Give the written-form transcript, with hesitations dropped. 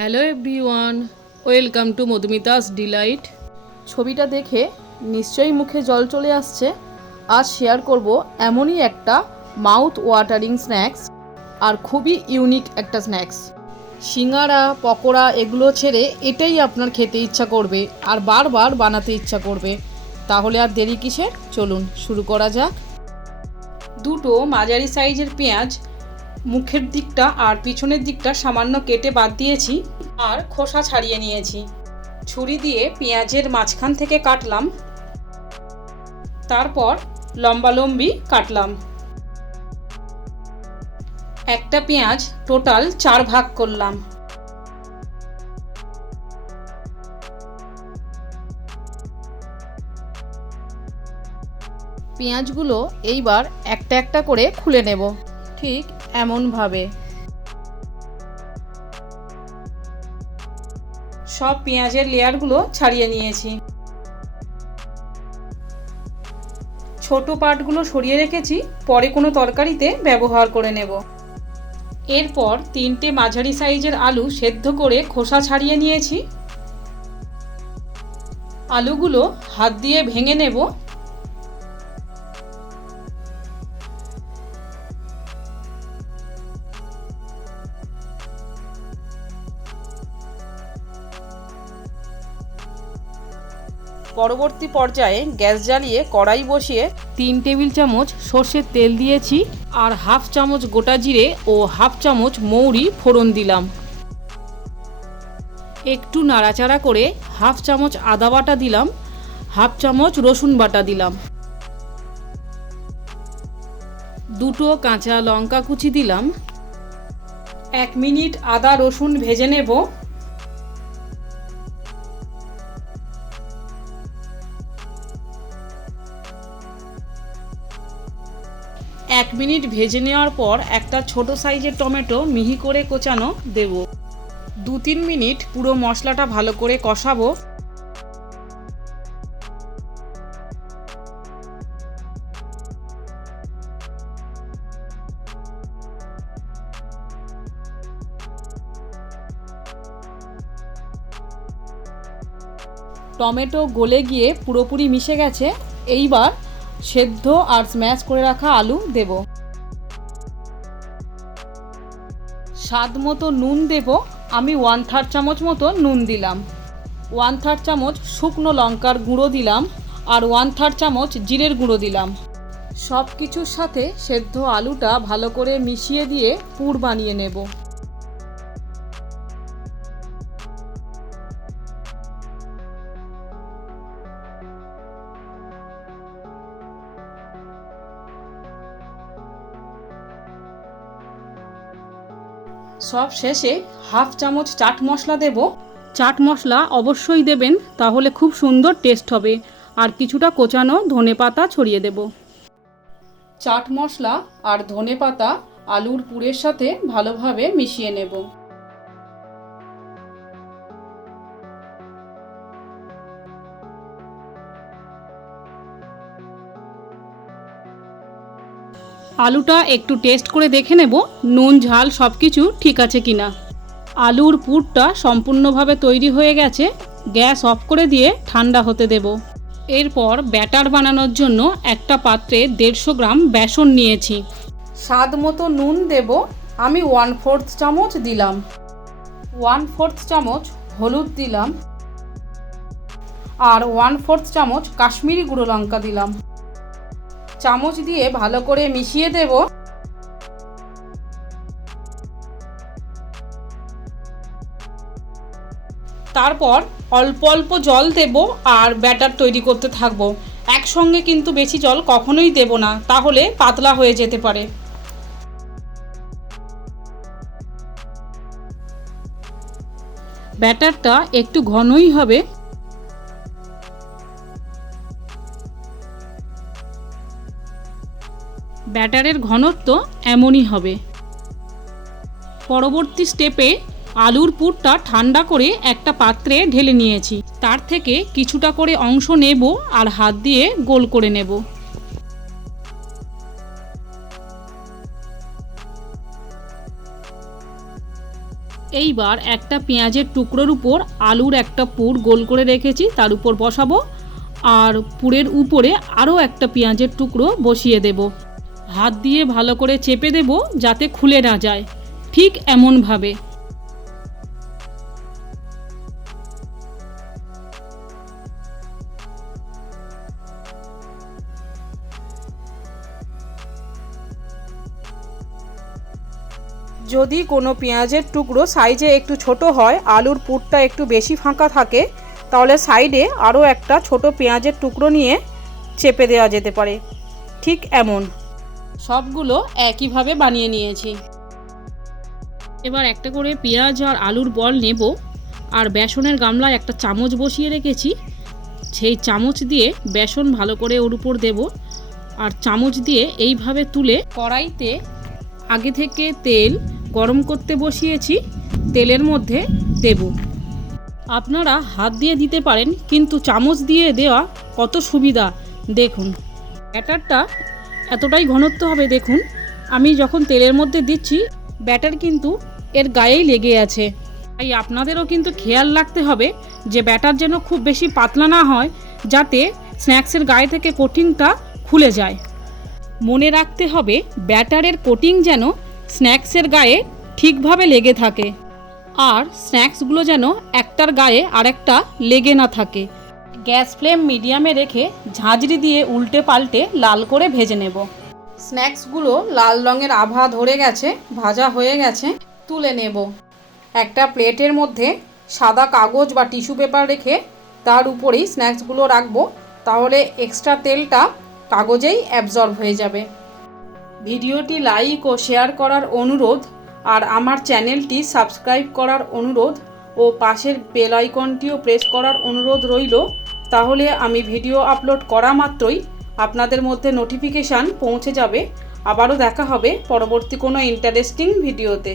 Hello everyone, welcome to Madhumita's delight. ছবিটা দেখে নিশ্চয়ই মুখে জল চলে আসছে। আজ শেয়ার করব এমনই একটা মাউথ ওয়াটারিং স্ন্যাক্স, আর খুবই ইউনিক একটা স্ন্যাক্স। সিঙ্গারা, পকোড়া এগুলো ছেড়ে এটাই আপনার খেতে ইচ্ছা করবে আর বারবার বানাতে ইচ্ছা করবে। তাহলে আর দেরি কিসের, চলুন শুরু করা যাক। দুটো মাঝারি সাইজের পেঁয়াজ মুখের দিকটা আর পিছনের দিকটা সামান্য কেটে বাদ দিয়েছি আর খোসা ছাড়িয়ে নিয়েছি। ছুরি দিয়ে পেঁয়াজের মাঝখান থেকে কাটলাম, তারপর লম্বালম্বি কাটলাম। একটা পেঁয়াজ টোটাল 4 ভাগ করলাম। পেঁয়াজগুলো এইবার একটা একটা করে খুলে নেব, ঠিক এমনভাবে। সব পেঁয়াজের লেয়ারগুলো ছাড়িয়ে নিয়েছি। ছোট পার্টগুলো সরিয়ে রেখেছি, পরে কোনো তরকারিতে ব্যবহার করে নেব। এরপর 3টে মাঝারি সাইজের আলু সেদ্ধ করে খোসা ছাড়িয়ে নিয়েছি। আলুগুলো হাত দিয়ে ভেঙে নেব। পরবর্তী পর্যায়ে গ্যাস জ্বালিয়ে কড়াই বসিয়ে 3 টেবিল চামচ সর্ষের তেল দিয়েছি আর হাফ চামচ গোটা জিরে ও হাফ চামচ মৌরি ফোড়ন দিলাম। একটু নাড়াচাড়া করে হাফ চামচ আদা বাটা দিলাম, হাফ চামচ রসুন বাটা দিলাম, 2টো কাঁচা লঙ্কা কুচি দিলাম। 1 মিনিট আদা রসুন ভেজে নেব। এক মিনিট ভেজে নেওয়ার পর একটা ছোট সাইজের টমেটো মিহি করে কোচানো দেব। 2-3 মিনিট পুরো মশলাটা ভালো করে কষাবো। টমেটো গলে গিয়ে পুরোপুরি মিশে গেছে। এইবার সেদ্ধ আর স্ম্যাশ করে রাখা আলু দেব। স্বাদ মতো নুন দেব। আমি 1/3 চামচ মতো নুন দিলাম। 1/3 চামচ শুকনো লঙ্কার গুঁড়ো দিলাম আর 1/3 চামচ জিরের গুঁড়ো দিলাম। সব কিছুর সাথে সেদ্ধ আলুটা ভালো করে মিশিয়ে দিয়ে পুর বানিয়ে নেব। সব শেষে হাফ চামচ চাট মশলা দেব। চাট মশলা অবশ্যই দেবেন, তাহলে খুব সুন্দর টেস্ট হবে। আর কিছুটা কোচানো ধনেপাতা ছড়িয়ে দেব। চাট মশলা আর ধনেপাতা আলুর পুরের সাথে ভালোভাবে মিশিয়ে নেব। আলুটা একটু টেস্ট করে দেখে নেব নুন ঝাল সব কিছু ঠিক আছে কিনা। আলুর পুরটা সম্পূর্ণভাবে তৈরি হয়ে গেছে। গ্যাস অফ করে দিয়ে ঠান্ডা হতে দেব। এরপর ব্যাটার বানানোর জন্য একটা পাত্রে 150 গ্রাম বেসন নিয়েছি। স্বাদ মতো নুন দেব। আমি 1/4 চামচ দিলাম। 1/4 চামচ হলুদ দিলাম আর 1/4 চামচ কাশ্মীরি গুঁড়ো লঙ্কা দিলাম। চামচ দিয়ে ভালো করে মিশিয়ে দেব। তারপর অল্প অল্প জল দেব আর ব্যাটার তৈরি করতে থাকবো। একসঙ্গে কিন্তু বেশি জল কখনোই দেব না, তাহলে পাতলা হয়ে যেতে পারে। ব্যাটারটা একটু ঘনই হবে। ব্যাটারের ঘনত্ব এমনই হবে। পরবর্তী স্টেপে আলুর পুরটা ঠান্ডা করে একটা পাত্রে ঢেলে নিয়েছি। তার থেকে কিছুটা করে অংশ নেব আর হাত দিয়ে গোল করে নেব। এইবার একটা পেঁয়াজের টুকরোর উপর আলুর একটা পুর গোল করে রেখেছি তার উপর বসাবো, আর পুরের উপরে আরও একটা পেঁয়াজের টুকরো বসিয়ে দেব। হাত দিয়ে ভালো করে চেপে দেব যাতে খুলে না যায়, ঠিক এমনভাবে। যদি কোনো পেঁয়াজের টুকরো সাইজে একটু ছোট হয়, আলুর পুরটা একটু বেশি ফাঁকা থাকে, তাহলে সাইডে আরও একটা ছোট পেঁয়াজের টুকরো নিয়ে চেপে দেওয়া যেতে পারে। ঠিক এমন সবগুলো একইভাবে বানিয়ে নিয়েছি। এবার একটা করে পেঁয়াজ আর আলুর বল নেব, আর বেসনের গামলায় একটা চামচ বসিয়ে রেখেছি, সেই চামচ দিয়ে বেসন ভালো করে ওর উপর দেব, আর চামচ দিয়ে এইভাবে তুলে কড়াইতে আগে থেকে তেল গরম করতে বসিয়েছি, তেলের মধ্যে দেব। আপনারা হাত দিয়ে দিতে পারেন, কিন্তু চামচ দিয়ে দেওয়া কত সুবিধা। দেখুন ব্যাটারটা এতটাই ঘনত্ব হবে। দেখুন আমি যখন তেলের মধ্যে দিচ্ছি, ব্যাটার কিন্তু এর গায়েই লেগে আছে। তাই আপনাদেরও কিন্তু খেয়াল রাখতে হবে যে ব্যাটার যেন খুব বেশি পাতলা না হয়, যাতে স্ন্যাক্সের গায়ে থেকে কোটিংটা খুলে যায়। মনে রাখতে হবে ব্যাটারের কোটিং যেন স্ন্যাক্সের গায়ে ঠিকভাবে লেগে থাকে, আর স্ন্যাক্সগুলো যেন একটার গায়ে আরেকটা লেগে না থাকে। গ্যাস ফ্লেম মিডিয়ামে রেখে ঝাঁঝরি দিয়ে উল্টে পাল্টে লাল করে ভেজে নেব। স্ন্যাক্সগুলো লাল রঙের আভা ধরে গেছে, ভাজা হয়ে গেছে, তুলে নেব। একটা প্লেটের মধ্যে সাদা কাগজ বা টিস্যু পেপার রেখে তার উপরেই স্ন্যাক্সগুলো রাখবো, তাহলে এক্সট্রা তেলটা কাগজেই অ্যাবজর্ব হয়ে যাবে। ভিডিওটি লাইক ও শেয়ার করার অনুরোধ, আর আমার চ্যানেলটি সাবস্ক্রাইব করার অনুরোধ ও পাশের বেল আইকনটিও প্রেস করার অনুরোধ রইল। তাহলে আমি ভিডিও আপলোড করা মাত্রই আপনাদের মধ্যে নোটিফিকেশান পৌঁছে যাবে। আবারও দেখা হবে পরবর্তী কোনো ইন্টারেস্টিং ভিডিওতে।